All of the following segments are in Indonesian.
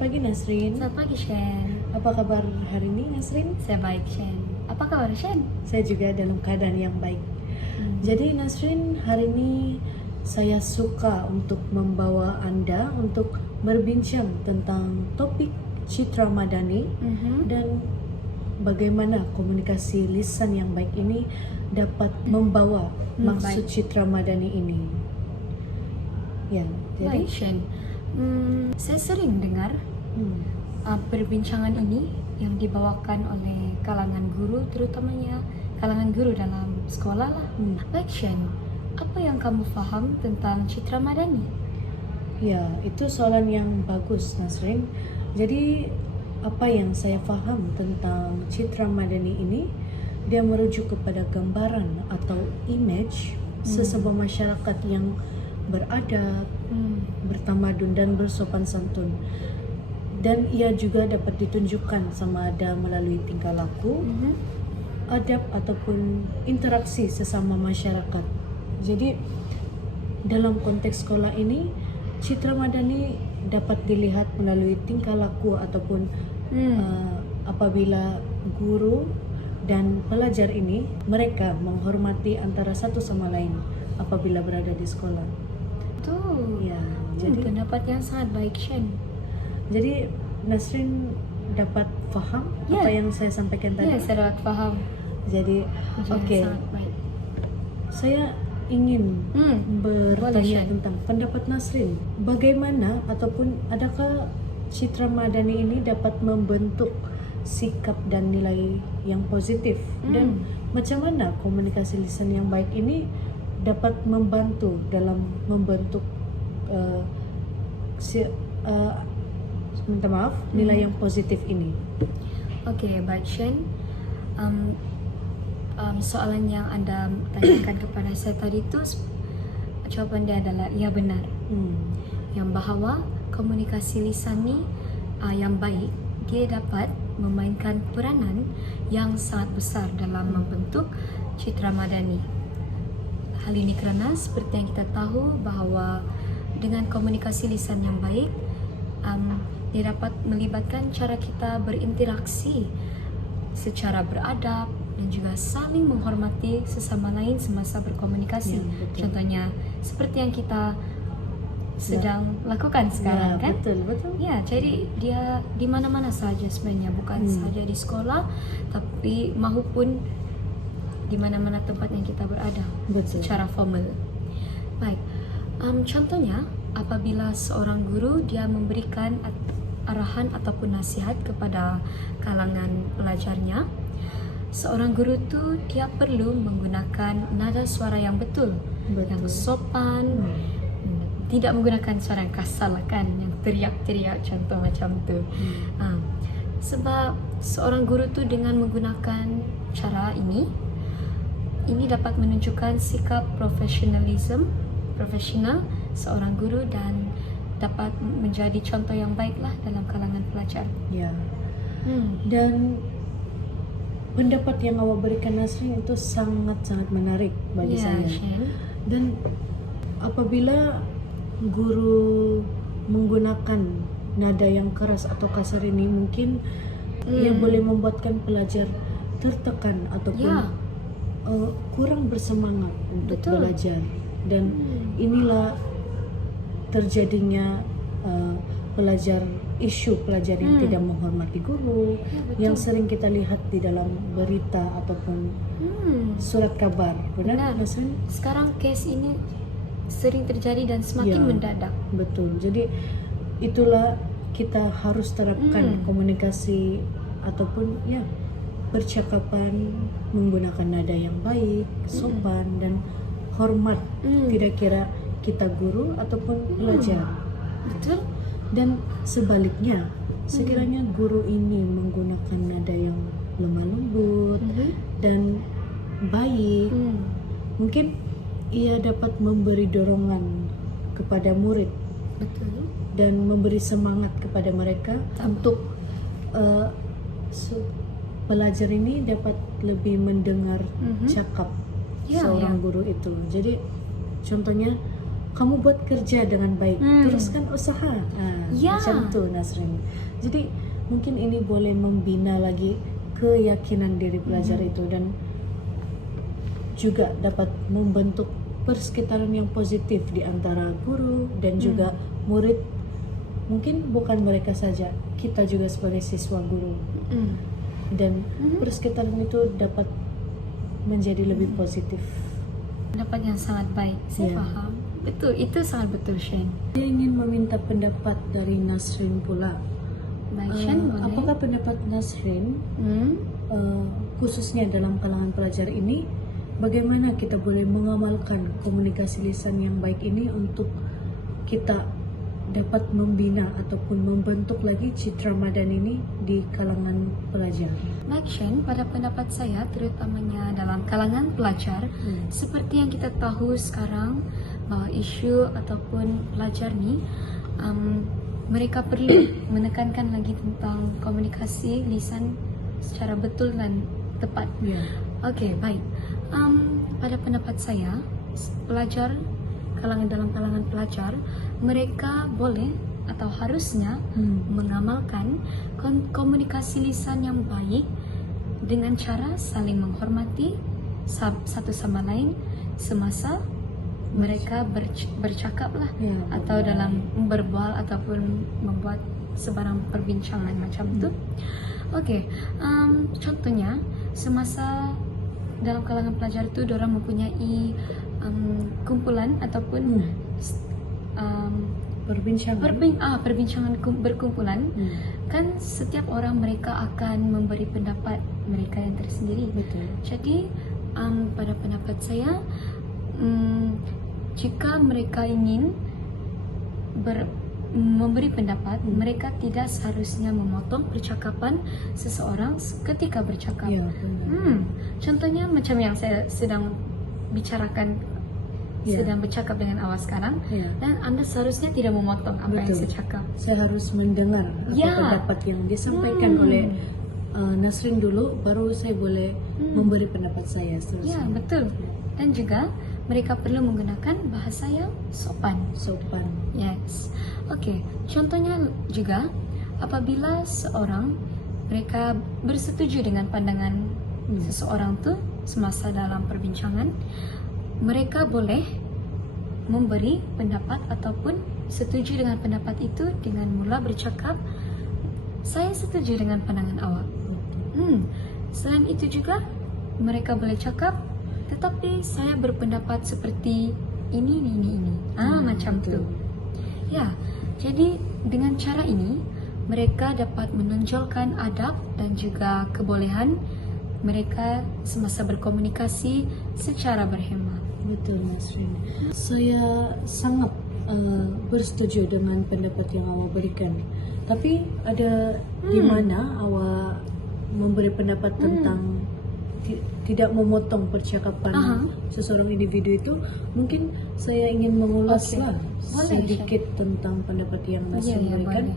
pagi Nasrin. Selamat pagi Shen. Apa kabar hari ini Nasrin? Saya baik Shen. Apa kabar Shen? Saya juga dalam keadaan yang baik. Jadi Nasrin, hari ini saya suka untuk membawa Anda untuk berbincang tentang topik Citra Madani dan bagaimana komunikasi lisan yang baik ini dapat membawa maksud Citra Madani ini. Ya, jadi Baik Shen. Saya sering dengar perbincangan ini yang dibawakan oleh kalangan guru, terutamanya kalangan guru dalam sekolah lah. Baik Shen, apa yang kamu faham tentang Citra Madani? ya, itu soalan yang bagus Nasrin. Jadi apa yang saya faham tentang Citra Madani ini, dia merujuk kepada gambaran atau image sesebuah masyarakat yang beradab, bertamadun dan bersopan santun. Dan ia juga dapat ditunjukkan sama ada melalui tingkah laku, adab ataupun interaksi sesama masyarakat. Jadi dalam konteks sekolah ini, Citra Madani dapat dilihat melalui tingkah laku ataupun apabila guru dan pelajar ini mereka menghormati antara satu sama lain apabila berada di sekolah. Tuh, Ya, jadi pendapat yang sangat baik Shen. jadi Nasrin dapat faham Ya. apa yang saya sampaikan tadi. Ya, saya dapat paham. Jadi oke, Sangat baik. saya ingin boleh, bertanya Shen. tentang pendapat Nasrin. Bagaimana ataupun adakah Citra Madani ini dapat membentuk sikap dan nilai yang positif, dan macam mana komunikasi lisan yang baik ini dapat membantu dalam membentuk minta maaf, nilai yang positif ini. Oke, baik Shen. Soalan yang Anda tanyakan kepada saya tadi itu jawaban dia adalah ya benar. Yang bahwa komunikasi lisan ini yang baik, dia dapat memainkan peranan yang sangat besar dalam membentuk Citra Madani. Hal ini kerana seperti yang kita tahu bahawa dengan komunikasi lisan yang baik, dia dapat melibatkan cara kita berinteraksi secara beradab dan juga saling menghormati sesama lain semasa berkomunikasi. Ya, betul. Contohnya seperti yang kita sedang lakukan sekarang, Ya, kan? betul. Ya, jadi dia di mana-mana saja sebenarnya, bukan saja di sekolah, tapi maupun di mana-mana tempat yang kita berada Betul. secara formal. Baik, contohnya apabila seorang guru dia memberikan arahan ataupun nasihat kepada kalangan pelajarnya, seorang guru tu dia perlu menggunakan nada suara yang betul, yang sopan, tidak menggunakan suara yang kasar lah kan, yang teriak-teriak contoh macam tu. Sebab seorang guru tu dengan menggunakan cara ini dapat menunjukkan sikap profesional seorang guru dan dapat menjadi contoh yang baiklah dalam kalangan pelajar. Ya. Dan pendapat yang awak berikan Nasrin itu sangat-sangat menarik bagi saya. Shen. Dan apabila guru menggunakan nada yang keras atau kasar ini, mungkin ia boleh membuatkan pelajar tertekan ataupun kurang bersemangat untuk belajar. Dan inilah terjadinya isu pelajar yang tidak menghormati guru, yang sering kita lihat di dalam berita ataupun surat kabar. Benar, Nasrin? Sekarang case ini sering terjadi dan semakin mendadak. Betul. Jadi itulah kita harus terapkan komunikasi ataupun percakapan menggunakan nada yang baik, sopan dan hormat. Tidak kira kita guru ataupun pelajar. Betul. Dan sebaliknya, sekiranya guru ini menggunakan nada yang lemah lembut dan baik, mungkin ia dapat memberi dorongan kepada murid. Betul. Dan memberi semangat kepada mereka untuk pelajar ini dapat lebih mendengar cakap seorang guru itu. Jadi contohnya kamu buat kerja dengan baik, teruskan usaha. Ya. Macam tu Nasrin. Jadi mungkin ini boleh membina lagi keyakinan diri pelajar itu, dan juga dapat membentuk persekitaran yang positif di antara guru dan juga murid. Mungkin bukan mereka saja, kita juga sebagai siswa guru. Dan persekitaran itu dapat menjadi lebih positif. Pendapat yang sangat baik, saya faham. Betul, itu sangat betul, Shen. Saya ingin meminta pendapat dari Nasrin pula. Baik, Shen, boleh. Apakah pendapat Nasrin khususnya dalam kalangan pelajar ini, bagaimana kita boleh mengamalkan komunikasi lisan yang baik ini untuk kita dapat membina ataupun membentuk lagi citra Madani ini di kalangan pelajar? Baik, Shen, pada pendapat saya terutamanya dalam kalangan pelajar, seperti yang kita tahu sekarang bahwa isu ataupun pelajar ni mereka perlu menekankan lagi tentang komunikasi lisan secara betul dan tepat. Okey, baik. Pada pendapat saya, pelajar dalam kalangan pelajar, mereka boleh atau harusnya mengamalkan komunikasi lisan yang baik dengan cara saling menghormati satu sama lain semasa mereka bercakap lah, atau dalam berbual ataupun membuat sebarang perbincangan macam tu. Okey, contohnya semasa dalam kalangan pelajar tu diorang mempunyai kumpulan ataupun perbincangan berkumpulan, kan setiap orang mereka akan memberi pendapat mereka yang tersendiri. Betul. Jadi pada pendapat saya, jika mereka ingin memberi pendapat, mereka tidak seharusnya memotong percakapan seseorang ketika bercakap. Contohnya macam yang saya sedang bicarakan, sedang bercakap dengan awak sekarang, dan anda seharusnya tidak memotong apa yang saya cakap. Saya harus mendengar apa pendapat yang disampaikan oleh Nasrin dulu, baru saya boleh memberi pendapat saya seterusnya. Ya, betul. Dan juga mereka perlu menggunakan bahasa yang sopan. Yes. Okey, contohnya juga apabila mereka bersetuju dengan pandangan seseorang tu semasa dalam perbincangan, mereka boleh memberi pendapat ataupun setuju dengan pendapat itu dengan mula bercakap, saya setuju dengan pandangan awak. Selain itu juga mereka boleh cakap, tetapi saya berpendapat seperti ini. Macam tu. Ya, jadi dengan cara ini mereka dapat menonjolkan adab dan juga kebolehan mereka semasa berkomunikasi secara berhemah. Betul, Nasrin. Saya sangat bersetuju dengan pendapat yang awak berikan. Tapi ada di mana awak memberi pendapat tentang tidak memotong percakapan seseorang individu itu, mungkin saya ingin mengulaslah sedikit tentang pendapat yang Nasrin berikan.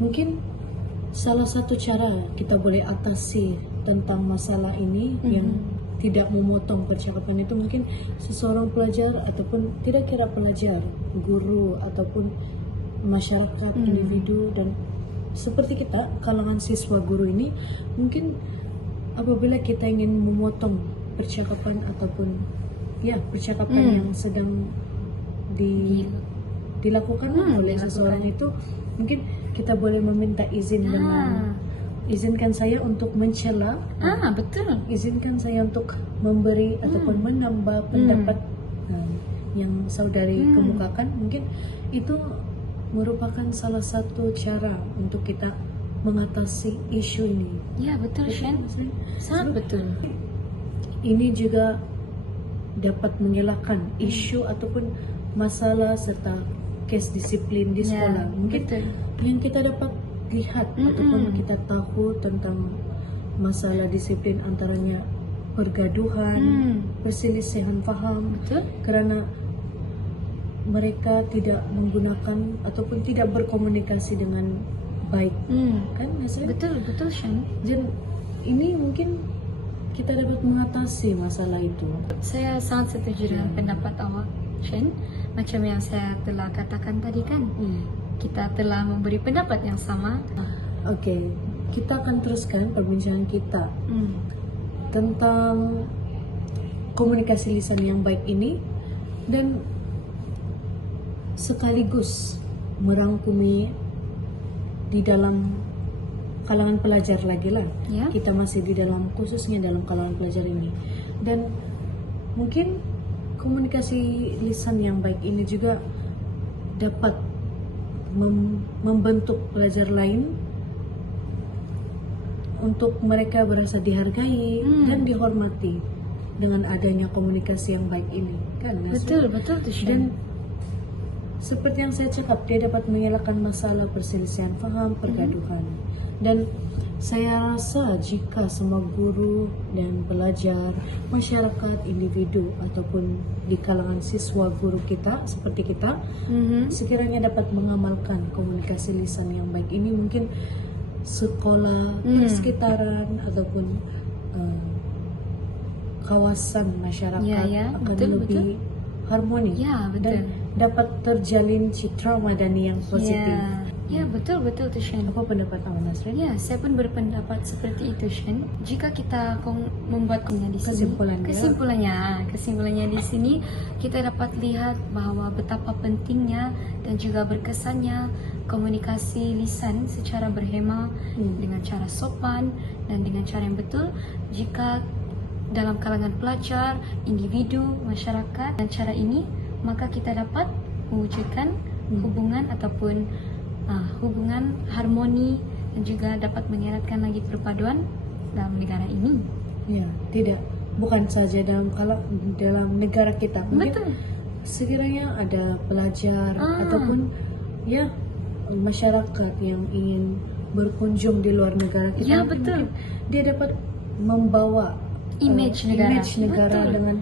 Mungkin salah satu cara kita boleh atasi tentang masalah ini yang tidak memotong percakapan itu, mungkin seseorang pelajar ataupun tidak kira pelajar, guru ataupun masyarakat, individu, dan seperti kita kalangan siswa guru ini, mungkin apabila kita ingin memotong percakapan ataupun percakapan yang sedang dilakukan oleh seseorang itu, mungkin kita boleh meminta izin dengan izinkan saya untuk mencela, betul. Izinkan saya untuk memberi ataupun menambah pendapat yang saudari kemukakan. Mungkin itu merupakan salah satu cara untuk kita mengatasi isu ini. Ya, betul, Shen. Sangat betul. Ini juga dapat mengelakkan isu ataupun masalah serta kes disiplin di sekolah. Mungkin yang kita dapat lihat ataupun kita tahu tentang masalah disiplin antaranya pergaduhan, perselisihan faham, kerana mereka tidak menggunakan ataupun tidak berkomunikasi dengan baik. Kan, Nasrin? Betul, Shen. Dan ini mungkin kita dapat mengatasi masalah itu. Saya sangat setuju dengan pendapat awak, Shen, macam yang saya telah katakan tadi kan, kita telah memberi pendapat yang sama. Oke, kita akan teruskan perbincangan kita tentang komunikasi lisan yang baik ini dan sekaligus merangkumi di dalam kalangan pelajar lagi lah. Ya. Kita masih di dalam, khususnya dalam kalangan pelajar ini. Dan mungkin komunikasi lisan yang baik ini juga dapat membentuk pelajar lain untuk mereka berasa dihargai dan dihormati dengan adanya komunikasi yang baik ini, kan? Betul tuh Dan Shen. seperti yang saya cakap, dia dapat mengelakkan masalah perselisihan faham, pergaduhan. Dan saya rasa jika semua guru dan pelajar, masyarakat, individu ataupun di kalangan siswa guru kita seperti kita, sekiranya dapat mengamalkan komunikasi lisan yang baik ini, mungkin sekolah, persekitaran ataupun kawasan masyarakat akan lebih harmoni dan dapat terjalin citra madani yang positif. Ya, betul tuh Shen. Apa pendapat Awak, Nasrin? Ya, saya pun berpendapat seperti itu Shen. Jika kita membuat di sini, kesimpulannya di sini kita dapat lihat bahwa betapa pentingnya dan juga berkesannya komunikasi lisan secara berhema dengan cara sopan dan dengan cara yang betul jika dalam kalangan pelajar, individu, masyarakat. Dan cara ini maka kita dapat mewujudkan hubungan ataupun hubungan harmoni dan juga dapat mengeratkan lagi perpaduan dalam negara ini. Ya, bukan saja dalam negara kita. Mungkin sekiranya ada pelajar ataupun ya masyarakat yang ingin berkunjung di luar negara kita, mungkin dia dapat membawa image negara dengan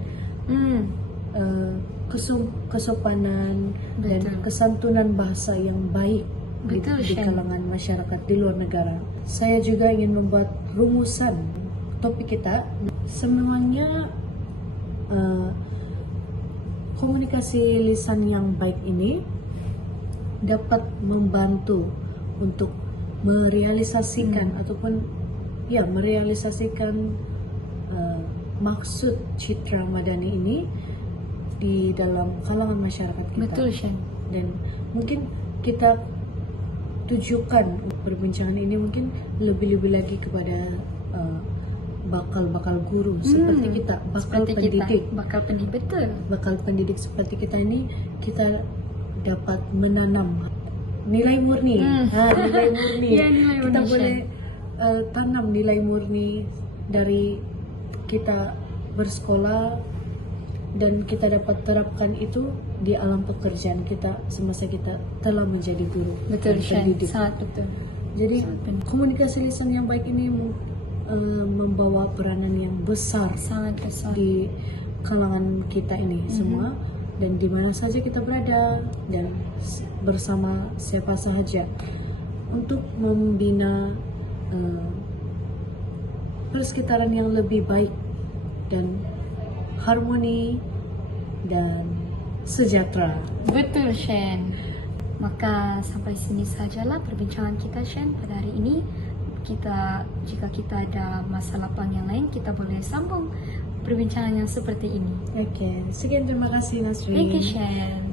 kesopanan dan kesantunan bahasa yang baik di kalangan masyarakat di luar negara. Saya juga ingin membuat rumusan topik kita. Semuanya komunikasi lisan yang baik ini dapat membantu untuk merealisasikan ataupun merealisasikan maksud citra madani ini di dalam kalangan masyarakat kita. Betul Shen. Dan mungkin kita tujukan perbincangan ini mungkin lebih-lebih lagi kepada bakal guru seperti kita, bakal pendidik seperti kita ini, kita dapat menanam nilai murni. Nilai murni. Kita boleh tanam nilai murni dari kita bersekolah dan kita dapat terapkan itu di alam pekerjaan kita semasa kita telah menjadi guru. Betul Shen, pendidik. sangat betul. Jadi komunikasi lisan yang baik ini membawa peranan yang besar, sangat besar di kalangan kita ini semua, dan di mana saja kita berada dan bersama siapa sahaja untuk membina persekitaran yang lebih baik dan harmoni dan sejahtera. Betul Shen. Maka sampai sini sajalah perbincangan kita Shen pada hari ini. Jika kita ada masa lapang yang lain, kita boleh sambung perbincangan yang seperti ini. Oke, sekian, terima kasih Nasrin. Thank you Shen.